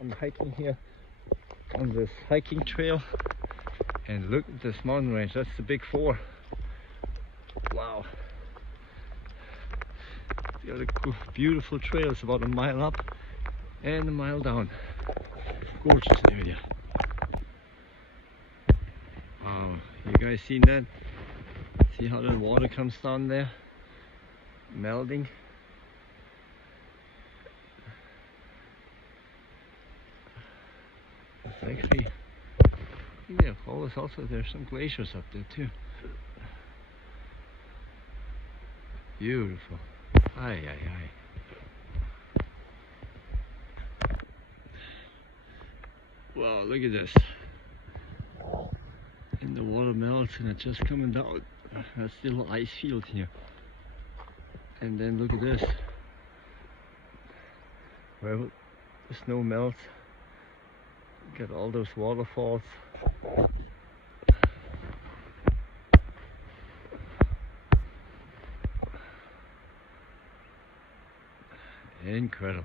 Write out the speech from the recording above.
I'm hiking here on this hiking trail, and look at this mountain range. That's the Big Four. Wow. It's got a beautiful trail. It's about a mile up and a mile down. Gorgeous area. Wow, you guys seen that? See how the water comes down there? Melting. It's actually, yeah, also there's some glaciers up there too. Beautiful. Aye, aye, aye. Wow, look at this. And the water melts and it's just coming down. That's still an ice field here. And then look at this. Where the snow melts, get all those waterfalls. Incredible.